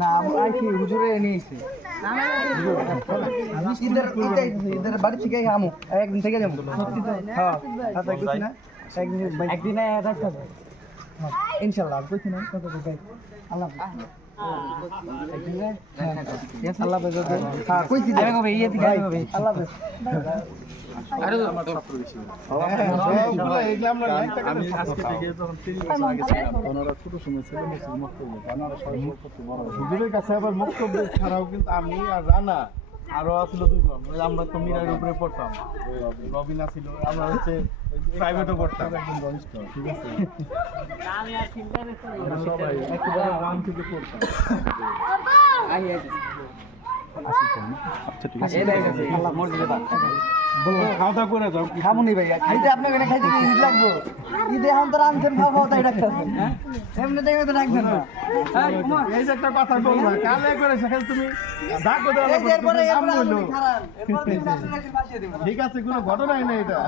না আইছি হুজুরে নিয়েছে ঈদের বাড়ি থেকে আমু একদিন থেকে যাবো হ্যাঁ একদিন ইনশাল্লাহ কইছি না আল্লাহ আল্লাহ হ্যাঁ কইছি আল্লাহ আমি আজকে থেকে যখন 3 বছর আগে ছিলাম ওনারা ছোট সময় ছিল মুসলিম বক্তব্য ওনারা সবাই করতে বড় হুজুরের কাছে আবার বক্তব্য ছাড়াও কিন্তু আমি আর রানা আরো আসলে দুজন আমরা তো মিরার উপরে পড়তাম রবিনা ছিল আমরা হচ্ছে প্রাইভেটও পড়তাম একদম ঘনিষ্ঠ ঠিক আছে সবাই একেবারে 1 থেকে পড়তাম আচ্ছা ঠিক আছে আল্লাহ মর্যাদা খাওয়া দাওয়া করে যাও খামুনি ভাই খাইতে আপনাকে না খাইতে কি ঈদ লাগবো ঈদে এখন তো রামছেন খাওয়া তাই রাখতেছেন এমনি টাইমে তো রাখবেন না এই যে একটা কথা বলবা কালে করে সেখানে তুমি ডাকো দাও এরপরে ঠিক আছে কোনো ঘটনাই নেই এটা